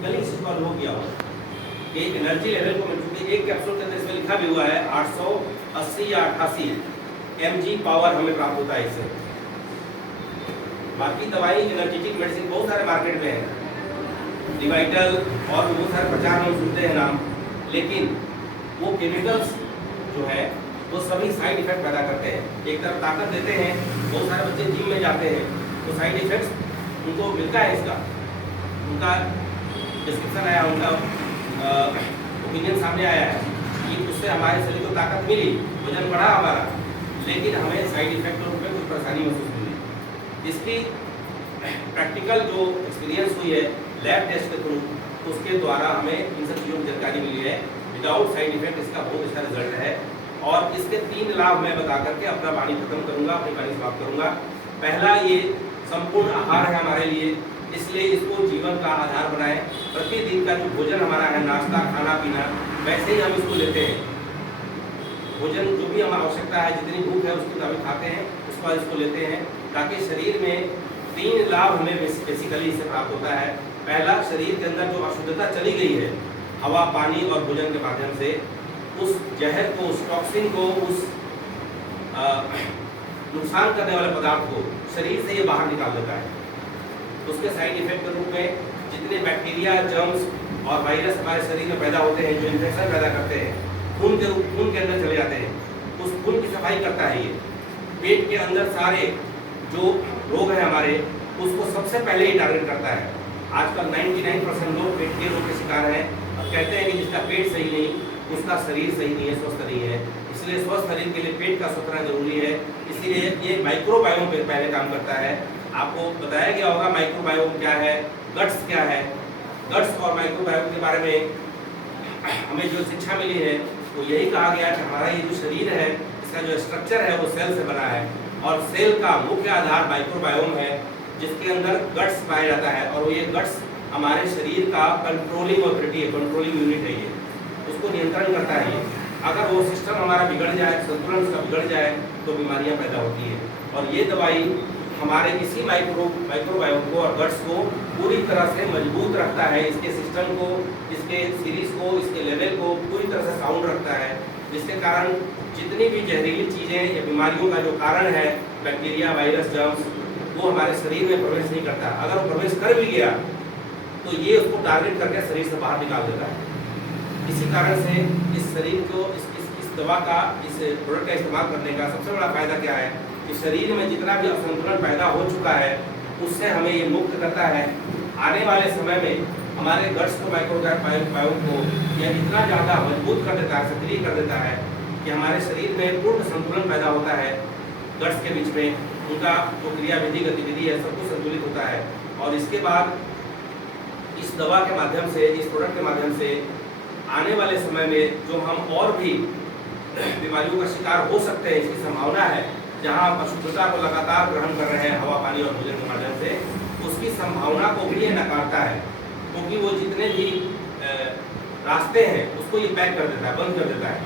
Practically इस चीज को अनुभव किया हूँ कि एनर्जी लेवल को मिल चुकी है। एक कैप्सूल के अंदर इसमें लिखा भी हुआ है 880 या 88 mg पावर हमें प्राप्त होता है इससे। बाकी दवाई एनर्जेटिक मेडिसिन बहुत सारे मार्केट में है, डिवाइटल और बहुत सारे प्रचार में सुनते हैं नाम, लेकिन वो केमिकल्स जो है वो सभी साइड इफेक्ट पैदा करते हैं। एक तरफ ताकत देते हैं, बहुत सारे बच्चे जिम में जाते हैं तो साइड इफेक्ट्स उनको मिलता है इसका, उनका डिस्क्रिप्शन आया, उनका ओपिनियन सामने आया है कि उससे हमारे शरीर को ताकत मिली, वजन बढ़ा हमारा, लेकिन हमें साइड इफेक्ट और कुछ परेशानी महसूस हुई। इसकी प्रैक्टिकल जो एक्सपीरियंस हुई है लैब टेस्ट के थ्रू, उसके द्वारा हमें इन सब चीज़ों की जानकारी मिली है। विदाउट साइड इफेक्ट इसका बहुत अच्छा रिजल्ट है और इसके 3 लाभ मैं बता करके अपना वाणी खत्म करूंगा, अपनी वाणी समाप्त करूंगा। पहला, ये संपूर्ण आहार है हमारे लिए, इसलिए इसको जीवन का आधार बनाएं। प्रतिदिन का जो भोजन हमारा है, नाश्ता खाना पीना, वैसे ही हम इसको लेते हैं। भोजन जो भी हमारी आवश्यकता है, जितनी भूख है उसके मुताबिक खाते हैं, उसके बाद इसको लेते हैं, ताकि शरीर में 3 लाभ हमें बेसिकली इससे प्राप्त होता है। पहला, शरीर के अंदर जो अशुद्धता चली गई है हवा पानी और भोजन के माध्यम से, उस जहर को, उस टॉक्सिन को, उस नुकसान करने वाले पदार्थ को शरीर से ये बाहर निकाल देता है। उसके साइड इफेक्ट के रूप में जितने बैक्टीरिया, जर्म्स और वायरस हमारे शरीर में पैदा होते हैं, जो इन्फेक्शन पैदा करते हैं, खून के अंदर चले जाते हैं, उस खून की सफाई करता है ये। पेट के अंदर सारे जो रोग हैं हमारे, उसको सबसे पहले ही टारगेट करता है। आजकल 99% लोग पेट के रोग के शिकार हैं और कहते हैं कि जिसका पेट सही नहीं उसका शरीर सही नहीं है, स्वस्थ नहीं है। इसलिए स्वस्थ शरीर के लिए पेट का स्वस्थ रहना जरूरी है। इसलिए ये माइक्रोबायोम पे पहले काम करता है। आपको बताया गया होगा माइक्रोबायोम क्या है, गट्स क्या है। गट्स और माइक्रोबायोम के बारे में हमें जो शिक्षा मिली है वो यही कहा गया कि हमारा ये जो शरीर है, इसका जो स्ट्रक्चर है वो सेल से बना है और सेल का मुख्य आधार माइक्रोबायोम है, जिसके अंदर गट्स पाया जाता है। और ये गट्स हमारे शरीर का कंट्रोलिंग ऑथोरिटी है, कंट्रोलिंग यूनिट है, ये उसको नियंत्रण करता है। ये अगर वो सिस्टम हमारा बिगड़ जाए, संतुलन उसका बिगड़ जाए तो बीमारियां पैदा होती है। और ये दवाई हमारे इसी माइक्रोबायोम को और गट्स को पूरी तरह से मजबूत रखता है, इसके सिस्टम को, इसके सीरीज को, इसके लेवल को पूरी तरह से साउंड रखता है, जिसके कारण जितनी भी जहरीली चीज़ें या बीमारियों का जो कारण है, बैक्टीरिया, वायरस, जर्म्स, वो हमारे शरीर में प्रवेश नहीं करता। अगर वो प्रवेश कर भी गया तो ये उसको टारगेट करके शरीर से बाहर निकाल देता है। इसी कारण से इस शरीर को इस दवा का, इस प्रोडक्ट का इस्तेमाल करने का सबसे बड़ा फायदा क्या है कि शरीर में जितना भी असंतुलन पैदा हो चुका है उससे हमें ये मुक्त करता है। आने वाले समय में हमारे गट्स को, माइक्रोबायोम को यह इतना ज़्यादा मजबूत कर देता है, सक्रिय कर देता है कि हमारे शरीर में पूर्ण संतुलन पैदा होता है। गट्स के बीच में उनका जो क्रियाविधि गतिविधि है सब कुछ संतुलित होता है। और इसके बाद इस दवा के माध्यम से, इस प्रोडक्ट के माध्यम से आने वाले समय में जो हम और भी बीमारियों का शिकार हो सकते हैं, इसकी संभावना है, जहां हम अशुद्धता को लगातार ग्रहण कर रहे हैं हवा पानी और भोजन के माध्यम से, उसकी संभावना को भी ये नकारता है, क्योंकि वो जितने भी रास्ते हैं उसको ये पैक कर देता है, बंद कर देता है।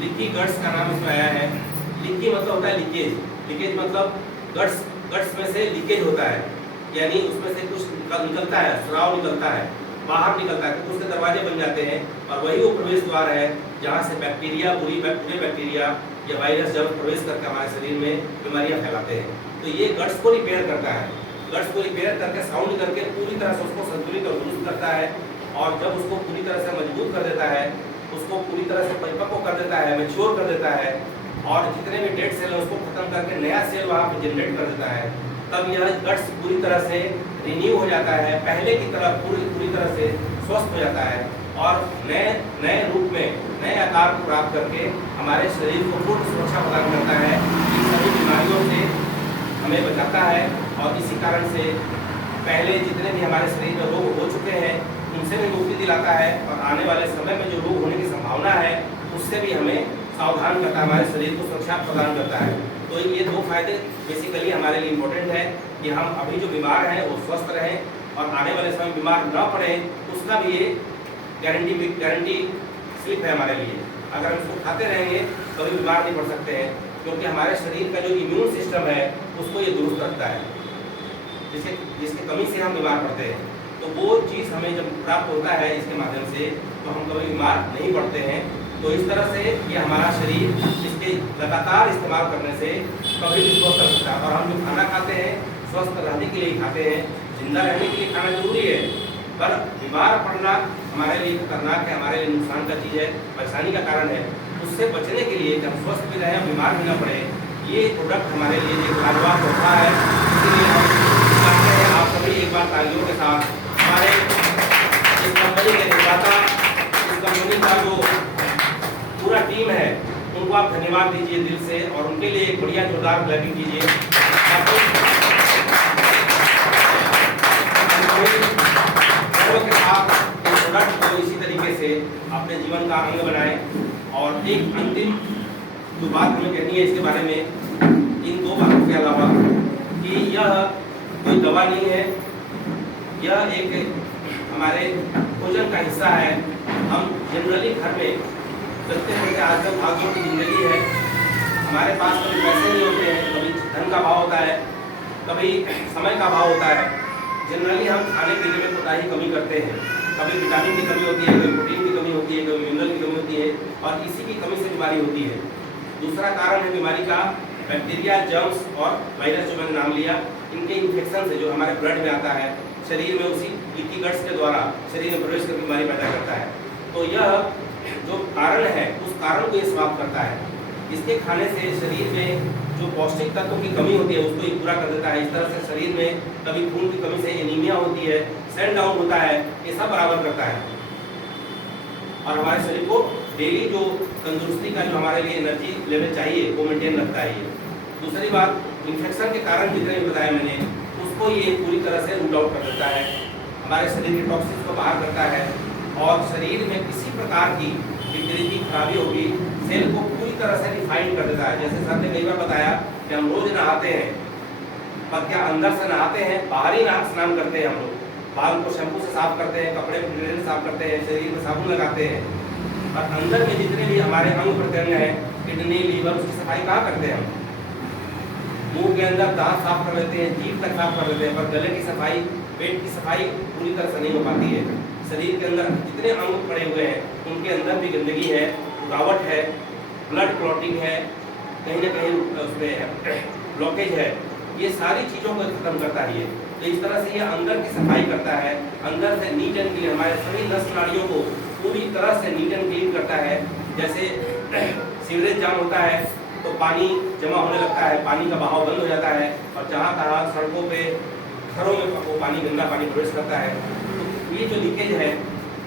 लीकी गट्स का नाम इसमें आया है। लीकी मतलब होता है लीकेज, लीकेज मतलब गट्स में से लीकेज होता है, यानी उसमें से कुछ निकलता है, स्राव निकलता है, बाहर निकलता है, तो उसके दरवाजे बन जाते हैं और वही वो प्रवेश द्वार है जहाँ से बैक्टीरिया, पूरे बैक्टीरिया या वायरस जब प्रवेश करके हमारे शरीर में बीमारियाँ फैलाते हैं। तो ये गट्स को रिपेयर करता है, गट्स को रिपेयर करके साउंड करके पूरी तरह से उसको संतुलित और दुरुस्त करता है। और जब उसको पूरी तरह से मजबूत कर देता है, उसको पूरी तरह से परिपक्व कर देता है, मैच्योर कर देता है, और जितने भी डेड सेल है उसको खत्म करके नया सेल वहाँ पे जनरेट कर देता है, तब यह गट्स पूरी तरह से रिन्यू हो जाता है, पहले की तरह पूरी तरह से स्वस्थ हो जाता है और नए रूप में, नए आकार को प्राप्त करके हमारे शरीर को पूर्ण सुरक्षा प्रदान करता है, इन सभी बीमारियों से हमें बचाता है। और इसी कारण से पहले जितने भी हमारे शरीर में रोग हो चुके हैं उनसे भी मुक्ति दिलाता है, और आने वाले समय में जो रोग होने की संभावना है उससे भी हमें सावधान करता है, हमारे शरीर को सुरक्षा प्रदान करता है। तो ये 2 फायदे बेसिकली हमारे लिए इम्पोर्टेंट है कि हम अभी जो बीमार हैं वो स्वस्थ रहें और आने वाले समय बीमार न पड़े, उसका भी ये गारंटी स्लिप है हमारे लिए। अगर हम इसको खाते रहेंगे कभी बीमार नहीं पड़ सकते हैं, क्योंकि हमारे शरीर का जो इम्यून सिस्टम है उसको ये दुरुस्त रखता है, जिसकी कमी से हम बीमार पड़ते हैं। तो वो चीज़ हमें जब प्राप्त होता है इसके माध्यम से, तो हम कभी बीमार नहीं पड़ते हैं। तो इस तरह से ये हमारा शरीर इसके लगातार इस्तेमाल करने से कभी भी स्वस्थ रह सकता है। और हम जो खाना खाते हैं स्वस्थ रहने के लिए खाते हैं, जिंदा रहने के लिए खाना जरूरी है, पर बीमार पड़ना हमारे लिए खतरनाक है, हमारे लिए नुकसान का चीज़ है, परेशानी का कारण है। उससे बचने के लिए जब स्वस्थ भी रहें, बीमार भी ना पड़े, ये प्रोडक्ट हमारे लिए एक लाजवाब तोहफा है। इसलिए हम चाहते हैं आप सभी एक बार तालियों के साथ हमारे इस कंपनी के निर्माता, इस कंपनी का जो पूरा टीम है, उनको आप धन्यवाद दीजिए दिल से, और उनके लिए एक बढ़िया जोरदार क्लैपिंग कीजिए। के साथ इस प्रोडक्ट को इसी तरीके से अपने जीवन का अंग बनाएं। और एक अंतिम जो बात हमें कहनी है इसके बारे में, इन दो बातों के अलावा, कि यह कोई दवा नहीं है, यह एक हमारे भोजन का हिस्सा है। हम जनरली घर में चलते हैं, आजकल भागदौड़ की जिंदगी है, हमारे पास कभी पैसे नहीं होते हैं, कभी धन का भाव होता है, कभी समय का भाव होता है। जनरली हम खाने पीने में कोताही कमी करते हैं, कभी विटामिन की कमी होती है, कभी प्रोटीन की कमी होती है, कभी मिनरल की कमी होती है, और इसी की कमी से बीमारी होती है। दूसरा कारण है बीमारी का बैक्टीरिया, जर्म्स और वायरस, जो मैंने नाम लिया, इनके इन्फेक्शन से जो हमारे ब्लड में आता है, शरीर में उसी लीकी गट्स के द्वारा शरीर में प्रवेश कर बीमारी पैदा करता है। तो यह जो कारण है उस कारण को ये समाप्त करता है। इसके खाने से शरीर में जो पौष्टिक तत्वों की कमी होती है उसको ये पूरा कर देता है। इस तरह से शरीर में कभी खून की कमी से एनीमिया होती है, सेल डाउन होता है, ये सब बराबर करता है, और हमारे शरीर को डेली जो तंदुरुस्ती का जो हमारे लिए एनर्जी लेवल चाहिए वो मेंटेन रखता है ये। दूसरी बात, इन्फेक्शन के कारण जितने भी बताया मैंने, उसको ये पूरी तरह से रूट आउट कर देता है, हमारे शरीर के टॉक्सिन्स को बाहर करता है, और शरीर में किसी प्रकार की विकृति खराबी होगी सेल को पूरी तरह से रिफाइन कर देता है। जैसे सर ने कई बार बताया कि हम रोज नहाते हैं, पर क्या अंदर से नहाते हैं? बाहर ही स्नान करते हैं। हम लोग बाल को शैम्पू से साफ करते हैं, कपड़े को डिटर्जेंट साफ करते हैं, शरीर में साबुन लगाते हैं, और अंदर में जितने भी हमारे अंग प्रत्यंग हैं, किडनी, लीवर, उसकी सफाई कहाँ करते हैं हम? मुंह के अंदर दांत साफ कर लेते हैं, जीभ तक साफ कर लेते हैं, पर गले की सफाई, पेट की सफाई पूरी तरह से नहीं हो पाती है। शरीर के अंदर जितने अंग पड़े हुए हैं उनके अंदर भी गंदगी है, रुकावट है, ब्लड क्लॉटिंग है, कहीं ना कहीं उसमें ब्लॉकेज है, ये सारी चीज़ों को खत्म करता है ये। तो इस तरह से ये अंदर की सफाई करता है, अंदर से नीट एंड क्लीन, हमारे सभी नस नाड़ियों को पूरी तरह से नीट एंड क्लीन करता है। जैसे सीवरेज जाम होता है तो पानी जमा होने लगता है, पानी का बहाव बंद हो जाता है, और जहाँ तहाँ सड़कों पे, घरों में वो पानी, गंदा पानी प्रवेश करता है। तो ये जो लीकेज है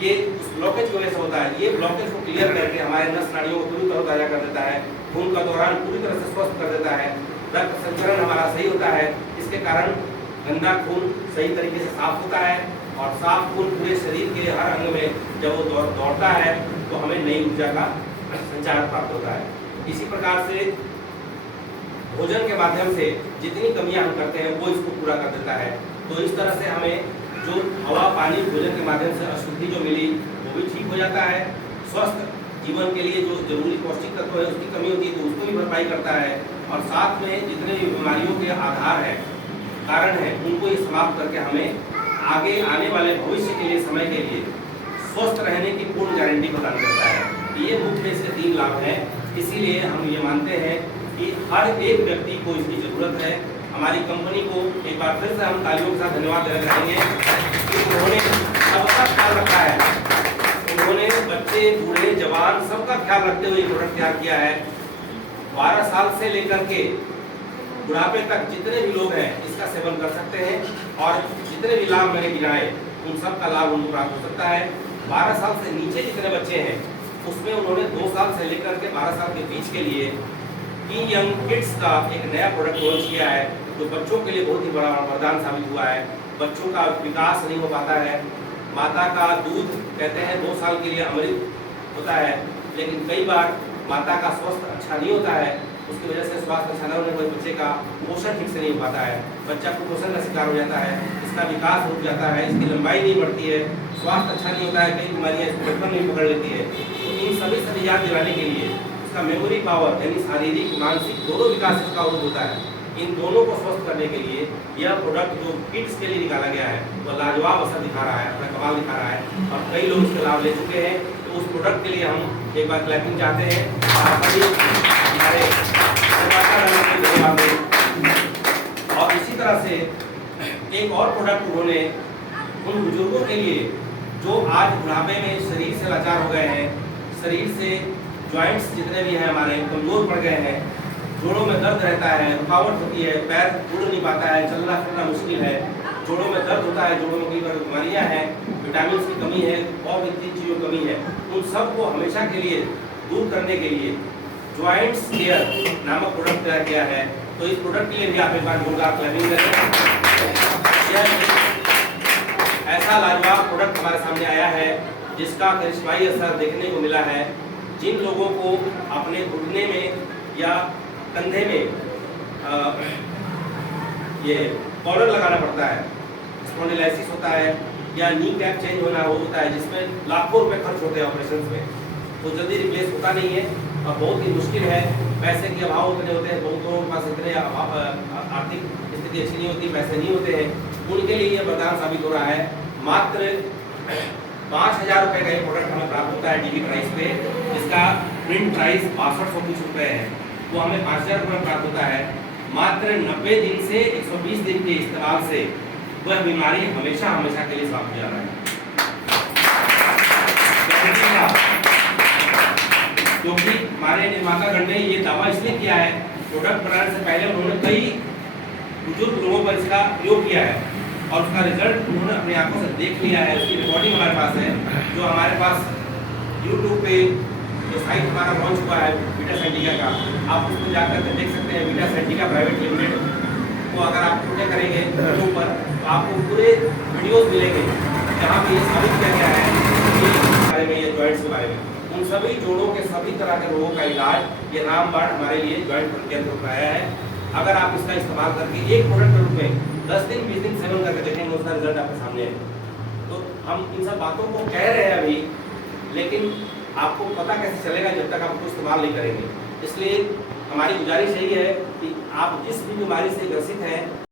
ये उस ब्लॉकेज की वजह से होता है। ये ब्लॉकेज को क्लियर करके हमारे नस नाड़ियों को पूरी तरह ताज़ा कर देता है, खून का दौरान पूरी तरह से स्वस्थ कर देता है, रक्त संचरण हमारा सही होता है। इसके कारण गंदा खून सही तरीके से साफ होता है, और साफ खून पूरे शरीर के हर अंग में जब वो दौड़ता है तो हमें नई ऊर्जा का संचार प्राप्त होता है। इसी प्रकार से भोजन के माध्यम से जितनी कमियां हम करते हैं वो इसको पूरा कर देता है। तो इस तरह से हमें जो हवा, पानी, भोजन के माध्यम से अशुद्धि जो मिली वो भी ठीक हो जाता है। स्वस्थ जीवन के लिए जो जरूरी पौष्टिक तत्व है उसकी कमी होती है तो उसको भी भरपाई करता है, और साथ में जितने भी बीमारियों के आधार है, कारण है, उनको ये समाप्त करके हमें आगे आने वाले भविष्य के लिए, समय के लिए स्वस्थ रहने की पूर्ण गारंटी प्रदान करता है। ये मुख्य इसके 3 लाभ हैं। इसीलिए हम ये मानते हैं कि हर एक व्यक्ति को इसकी ज़रूरत है। हमारी कंपनी को एक बार फिर से हम तालियों के साथ धन्यवाद देना चाहेंगे कि उन्होंने सबका ख्याल रखा है, उन्होंने बच्चे, बूढ़े, जवान सबका ख्याल रखते हुए प्रोडक्ट तैयार किया है। 12 साल से लेकर के बुढ़ापे तक जितने भी लोग हैं इसका सेवन कर सकते हैं, और जितने भी लाभ मैंने गिनाए उन सब का लाभ उनको प्राप्त हो सकता है। 12 साल से नीचे जितने बच्चे हैं उसमें उन्होंने 2 साल से लेकर के 12 साल के बीच के लिए की यंग किड्स का एक नया प्रोडक्ट लॉन्च किया है, जो बच्चों के लिए बहुत ही बड़ा वरदान साबित हुआ है। बच्चों का विकास नहीं हो पाता है, माता का दूध कहते हैं 2 साल के लिए अमृत होता है, लेकिन कई बार माता का स्वास्थ्य अच्छा नहीं होता है, उसकी वजह से स्वास्थ्य अच्छा न होने पर बच्चे का पोषण ठीक से नहीं हो पाता है, बच्चा कुपोषण का शिकार हो जाता है, इसका विकास रुक जाता है, इसकी लंबाई नहीं बढ़ती है, स्वास्थ्य अच्छा नहीं होता है, कई बीमारियाँ इसको बचपन में पकड़ लेती है। तो इन सभी से निजात दिलाने के लिए उसका मेमोरी पावर यानी शारीरिक, मानसिक दोनों विकास इसका अवरुद्ध होता है। इन दोनों को स्वस्थ करने के लिए यह प्रोडक्ट जो किड्स के लिए निकाला गया है वह लाजवाब असर दिखा रहा है, अपना कमाल दिखा रहा है और कई लोग इसका लाभ ले चुके हैं। तो उस प्रोडक्ट के लिए हम एक बार क्लैपिंग चाहते हैं हमारे। और इसी तरह से एक और प्रोडक्ट उन्होंने उन बुजुर्गों के लिए जो आज बुढ़ापे में शरीर से लाचार हो गए हैं, शरीर से जॉइंट्स जितने भी हैं हमारे कमजोर पड़ गए हैं, जोड़ों में दर्द रहता है, रुकावट होती है, पैर उड़ नहीं पाता है, चलना फिरना मुश्किल है, जोड़ों में दर्द होता है, जोड़ों में कई बार बीमारियाँ हैं, विटामिन की कमी है और भी चीज़ों की कमी है, उन सब को हमेशा के लिए दूर करने के लिए जॉइंट्स केयर नामक प्रोडक्ट तैयार किया है। तो इस प्रोडक्ट के लिए भी आप एक बार जोरदार क्लैपिंग करें। ऐसा लाजवाब प्रोडक्ट हमारे सामने आया है जिसका करिश्माई असर देखने को मिला है। जिन लोगों को अपने घुटने में या कंधे में ये कॉलर लगाना पड़ता है, स्पॉन्डिलाइसिस होता है या नी कैप चेंज होता है जिसमें लाखों रुपए खर्च होते हैं ऑपरेशन में, तो जल्दी रिप्लेस होता नहीं है और बहुत ही मुश्किल है। पैसे के अभाव उतने होते हैं, बहुत लोगों के पास इतने आर्थिक स्थिति अच्छी नहीं होती, पैसे नहीं होते हैं, उनके लिए ये वरदान साबित हो रहा है। मात्र 5,000 रुपये का ये प्रोडक्ट हमें प्राप्त होता है डीबी प्राइस पे, जिसका प्रिंट प्राइस 6220 रुपये है, वो हमें 5,000 रुपये प्राप्त होता है। मात्र 90 दिन से 120 दिन के इस्तेमाल से वह बीमारी हमेशा हमेशा के लिए समाप्त हो जा रहा है। क्योंकि हमारे निर्मातागण ने ये दावा इसलिए किया है, प्रोडक्ट बनाने से पहले उन्होंने कई बुजुर्ग लोगों पर इसका प्रयोग किया है और उसका रिजल्ट उन्होंने अपनी आंखों से देख लिया है। उसकी रिकॉर्डिंग हमारे पास है, जो हमारे पास YouTube पे जो साइट हमारा लॉन्च हुआ है बीटा साइंटिका का, आप उसको जाकर देख सकते हैं। बीटा साइंटिका प्राइवेट लिमिटेड को अगर आप क्लिक करेंगे YouTube पर तो आपको पूरे वीडियोस मिलेंगे जहाँ पे ये साबित किया गया है कि बारे में, ये जॉइंट्स के बारे में, उन सभी जोड़ों के सभी तरह के रोगों का इलाज ये रामबाण हमारे लिए जॉइंट केंद्र पर आया है। अगर आप इसका इस्तेमाल करके एक प्रोडक्ट के रूप में 10 दिन 20 दिन सेवन करके देखेंगे, उसका रिजल्ट आपके सामने है। तो हम इन सब बातों को कह रहे हैं अभी, लेकिन आपको पता कैसे चलेगा जब तक आप उसको इस्तेमाल नहीं करेंगे। इसलिए हमारी गुजारिश यही है कि आप जिस भी बीमारी से ग्रसित हैं